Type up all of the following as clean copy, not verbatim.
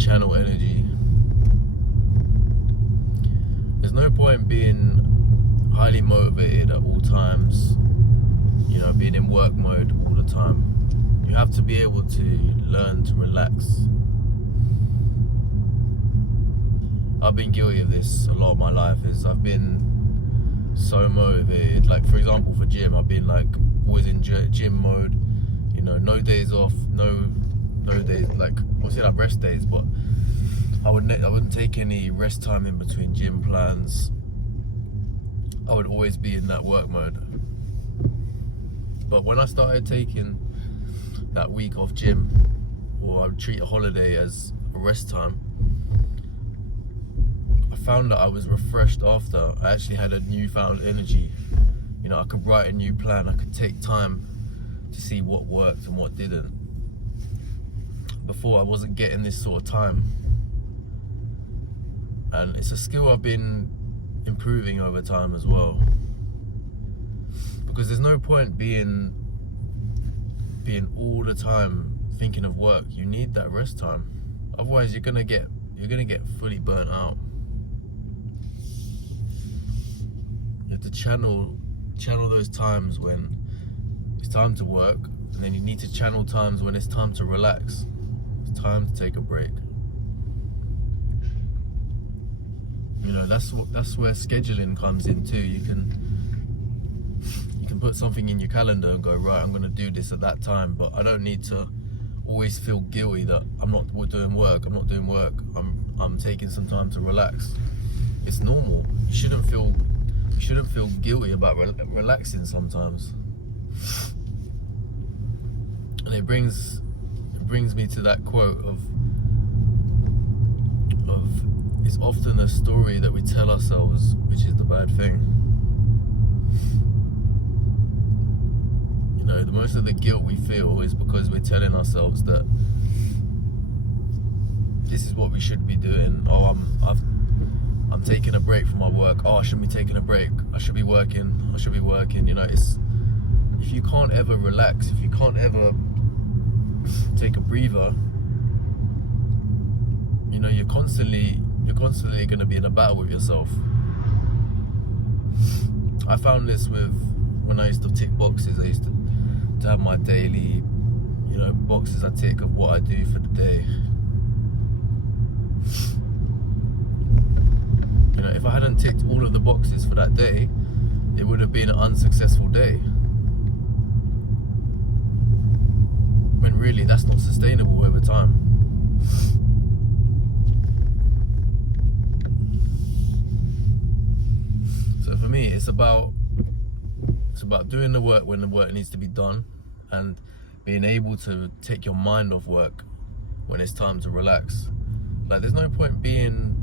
channel energy. There's no point being highly motivated at all times, being in work mode all the time. You have to be able to learn to relax. I've been guilty of this a lot of my life. I've been so motivated. Like, for example, for gym, I've been like always in gym mode. No days off, no days, like obviously like rest days, but I wouldn't take any rest time in between gym plans. I would always be in that work mode. But when I started taking that week off gym, or I would treat a holiday as a rest time, I found that I was refreshed after. I actually had a newfound energy. I could write a new plan. I could take time to see what worked and what didn't. Before, I wasn't getting this sort of time. And it's a skill I've been improving over time as well. Because there's no point being all the time thinking of work. You need that rest time. Otherwise you're gonna get fully burnt out. You have to channel those times when it's time to work, and then you need to channel times when it's time to relax. It's time to take a break. That's where scheduling comes in too. You can put something in your calendar and go, right, I'm gonna do this at that time, but I don't need to always feel guilty that I'm not doing work. I'm taking some time to relax. It's normal. You shouldn't feel guilty about relaxing sometimes. And it brings me to that quote of it's often a story that we tell ourselves which is the bad thing. The most of the guilt we feel is because we're telling ourselves that this is what we should be doing. Oh, I'm taking a break from my work. Oh, I shouldn't be taking a break. I should be working. It's, if you can't ever relax, if you can't ever take a breather, you're constantly going to be in a battle with yourself. I found this when I used to tick boxes. I used to have my daily, boxes I tick of what I do for the day. If I hadn't ticked all of the boxes for that day, it would have been an unsuccessful day. When really, that's not sustainable over time. So for me, it's about doing the work when the work needs to be done, and being able to take your mind off work when it's time to relax. Like, there's no point being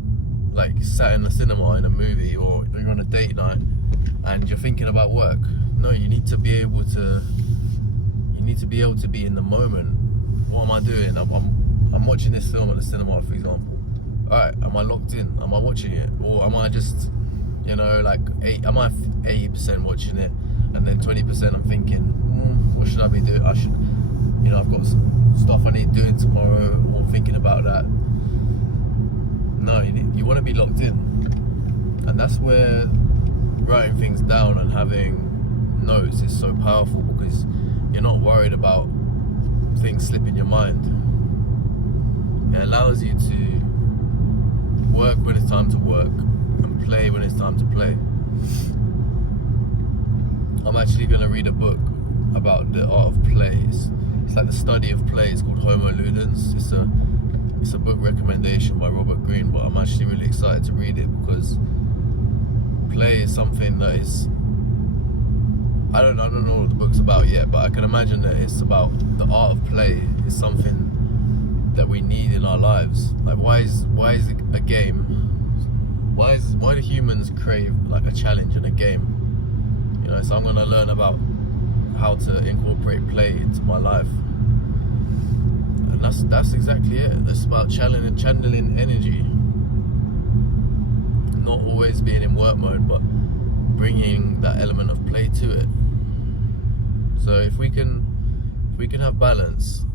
like sat in the cinema in a movie, or you're on a date night and you're thinking about work. No, you need to be able to be in the moment. What am I doing? I'm watching this film at the cinema, for example. Alright, am I locked in? Am I watching it? Or am I just, am I 80% watching it, and then 20% I'm thinking, what should I be doing? I've got some stuff I need doing tomorrow, or thinking about that. No, you want to be locked in. And that's where writing things down and having notes is so powerful, because you're not worried about things slipping your mind. It allows you to work when it's time to work, and play when it's time to play. I'm actually going to read a book about the art of play. It's like the study of play. It's called Homo Ludens. It's a book recommendation by Robert Greene, but I'm actually really excited to read it, because play is something that is, I don't know what the book's about yet, but I can imagine that it's about the art of play. Is something that we need in our lives. Like, why is it a game? Why do humans crave like a challenge in a game? So I'm gonna learn about how to incorporate play into my life. And that's exactly it. It's about channeling energy. Not always being in work mode, but bringing that element of play to it. So if we can have balance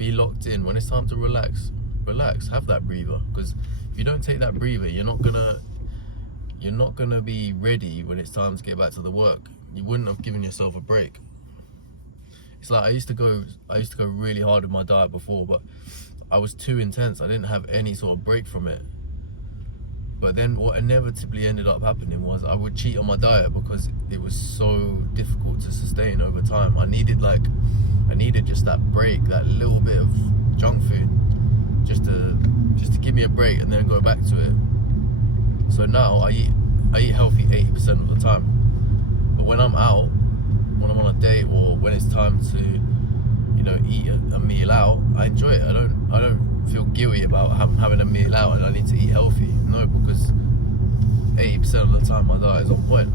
be locked in. When it's time to relax, have that breather, because if you don't take that breather, you're not gonna be ready when it's time to get back to the work. You wouldn't have given yourself a break. It's like I used to go really hard with my diet before, but I was too intense. I didn't have any sort of break from it. But then what inevitably ended up happening was I would cheat on my diet because it was so difficult to sustain over time. I needed just that break, that little bit of junk food, just to give me a break and then go back to it. So now I eat healthy 80% of the time. But when I'm out, when I'm on a date, or when it's time to, eat a meal out, I enjoy it. I don't feel guilty about having a meal out and I need to eat healthy. No, because 80% of the time my diet is on point.